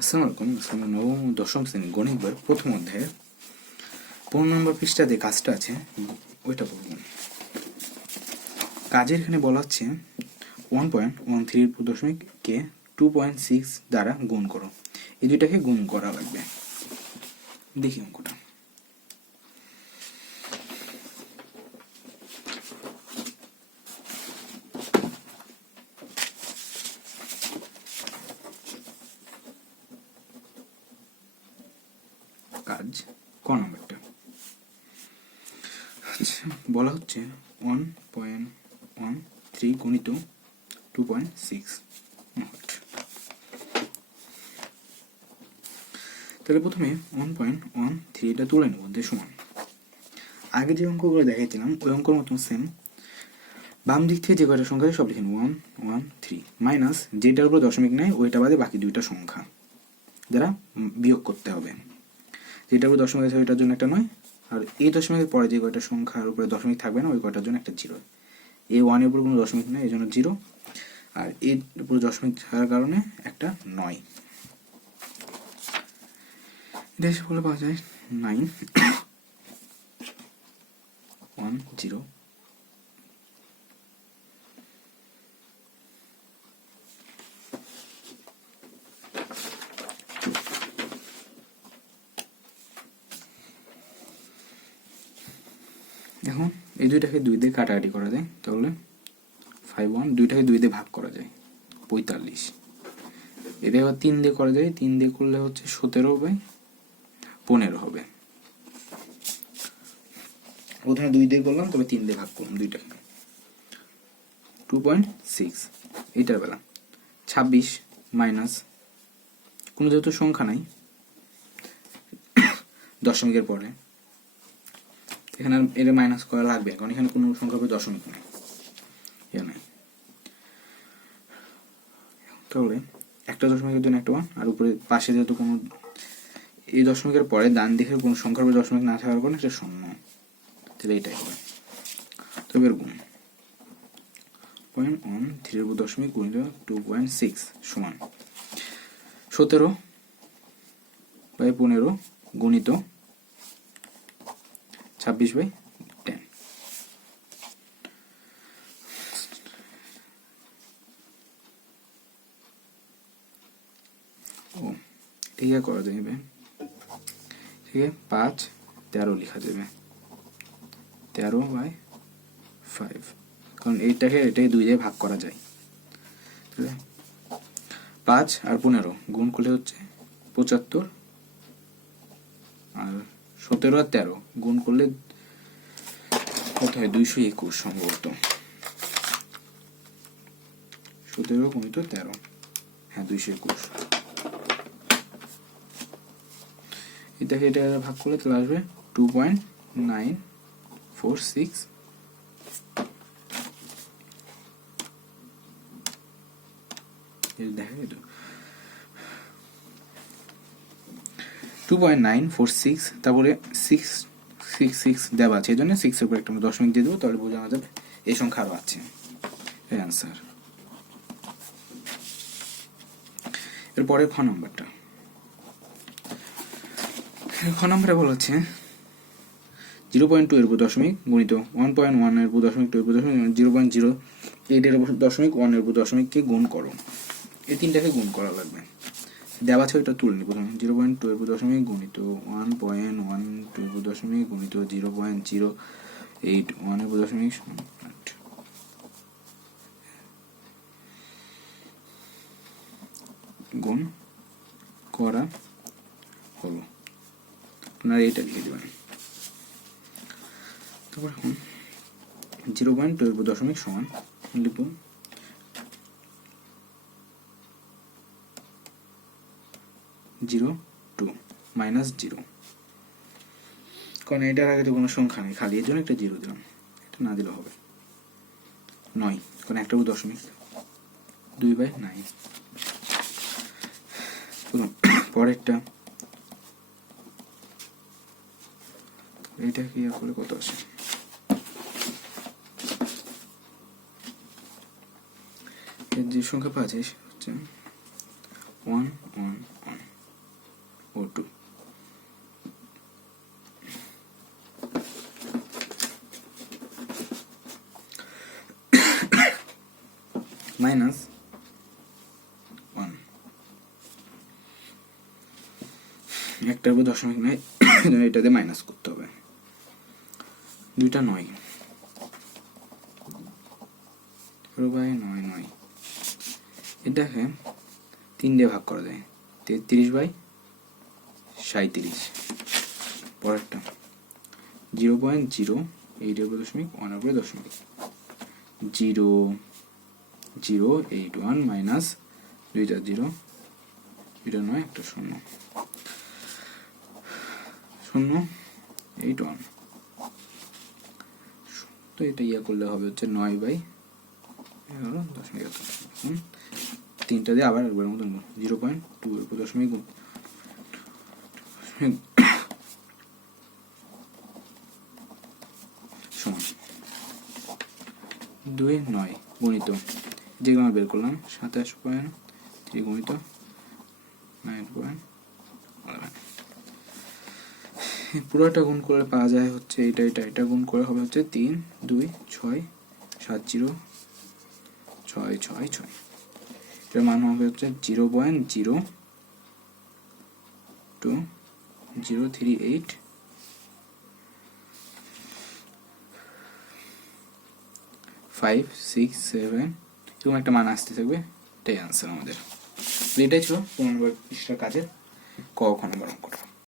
আসসালামু আলাইকুম। আজকে নবম ও দশম শ্রেণী গণিত বইয়ের প্রথম অধ্যায়ে 15 নম্বর পৃষ্ঠাতে কাজটা আছে, ওইটা বলব। কাজের এখানে বলা হচ্ছে 1.13 কে 2.6 দ্বারা গুণ করো। এই দুইটাকে গুণ করা লাগবে। দেখি অঙ্কটা। কাজ ক নম্বরটা। আচ্ছা, বলা হচ্ছে 1.13 গুণিত 2.6। তাহলে প্রথমে 1.13টা তুলে নেব, যে সমান আগে যে অঙ্কগুলো দেখাইছিলাম ওই অঙ্কের মতন সেম। বাম দিক থেকে যে কয়টা সংখ্যা সব লিখে নেব, 113 মাইনাস যেটার উপরে দশমিক নেয় ওইটা বাদে বাকি দুইটা সংখ্যা যারা বিয়োগ করতে হবে। যেটার উপরে দশমিক আছে ওইটার জন্য একটা নয়, আর এই দশমিকের পরে যে কয়টা সংখ্যার উপরে দশমিক থাকবে না ওই কয়টার জন্য একটা জিরো। এই 1 এর উপর কোনো দশমিক নেই এই জন্য জিরো, আর এর উপরে দশমিক থাকার কারণে একটা 9। এটা এসে বলে পাওয়া যায় 9 1 0। এখন এই দুইটাকে 2 দিয়ে কাটাকাটি করা যায়, তাহলে 51 দুইটাকে 2 দিয়ে ভাগ করা যায় 45। এটা আবার 3 দিয়ে করা যায়, 3 দিয়ে করলে হচ্ছে 17/15 হবে। প্রথমে 2 দিয়ে করলাম, তবে 3 দিয়ে ভাগ করলাম দুইটাকে। 2.6 এইটার বেলা 26 মাইনাস কোনো যেহেতু সংখ্যা নাই দশমিকের পরে, এখানে এটা মাইনাস করা লাগবে কারণ এখানে কোনো সংখ্যা দশমিক নেই, তাহলে একটা দশমিকের জন্য একটা 1, আর উপরে পাশে যেহেতু কোনো এই দশমিকের পরে ডান দিকের কোনো সংখ্যার উপরে দশমিক না থাকার কারণে এটা 0, তাহলে এইটাই হবে। তবে এর গুণ 0.13 দশমিক গুণিত 2.6 সমান 17/15 গুণিত 26/10। ও ঠিক আছে, করা যাবে। ঠিক আছে, 5-13 লেখা যাবে, 13/5, কারণ এটাকে 2 দিয়ে ভাগ করা যায়। 5 আর 15 গুণ করলে হচ্ছে 75, আর 17 আর 13 গুণ করলে কত হয় 221 সম্ভবত। 17 গুণিত 13, হ্যাঁ 221। এটাকে এটা ভাগ করলে তাহলে আসবে 2.946। দেখা যেত 2.946, তারপরে 666 দেওয়া আছে, এই জন্য 6 এর উপর একটা দশমিক দিয়ে দেবো, তাহলে বোঝা যাবে এই সংখ্যা আরো আছে। এই অ্যান্সার। এরপরে খ নম্বরটা। খ নম্বরে বলা হচ্ছে 0.2 এর উপর দশমিক গুণিত 1.1 এর উপর দশমিক 2 এর উপর দশমিক 0.08 এর উপর দশমিক 1 এর উপর দশমিককে গুণ করো। এই তিনটাকে গুণ করা লাগবে। দেওয়া আছে ওইটা তুলে নি। প্রথমে 0.2 এর উপর দশমিক গুণিত 1.12 এর উপর দশমিক গুণিত 0.081 এর উপর দশমিক গুণ করা হলো। আপনারা এইটা লিখে দেবেন। তারপর এখন 0.2 এর উপর দশমিক সমান লিখব 0.2 মাইনাস 0, কারণ এটার আগে তো কোনো সংখ্যা নেই, খালি এর জন্য একটা 0 দিলাম, এটা না দিলে হবে 9, কারণ একটা দশমিক 2/9। পরেরটা এইটা কি করলে কত আসে, যে সংখ্যা পাওয়া যায় হচ্ছে 1 1 1। মাইনাস 1, একটার উপর দশমিক নাই, এটাতে মাইনাস করতে হবে। 2টা 9, 9, এটাকে 3 দিয়ে ভাগ করা যায়, 33/37। পরেরটা 0.0, 0.081 মাইনাস 2টা 0, 2টা 9, একটা 0, 0.81। তো এটা করলে হবে হচ্ছে 9/11.11। 3টা দিয়ে আবার একবার মতন 0.2 এর উপর দশমিক গুণ, 2.9 গণিত যেগুলো আমরা বের করলাম 27.3 গণিত 9.11। পুরোটা গুণ করলে পাওয়া যায় হচ্ছে এটা গুণ করে হবে হচ্ছে 3, 2, 6, 7, 0, 6, 6, 6। এটার মান হবে হচ্ছে 0.02038 5, 6, 7 এরকম একটা মান আসতে থাকবে। এটাই আনসার আমাদের। এটাই ছিল 15 নম্বর পৃষ্ঠার কাজের ক খ নম্বর অঙ্কটা।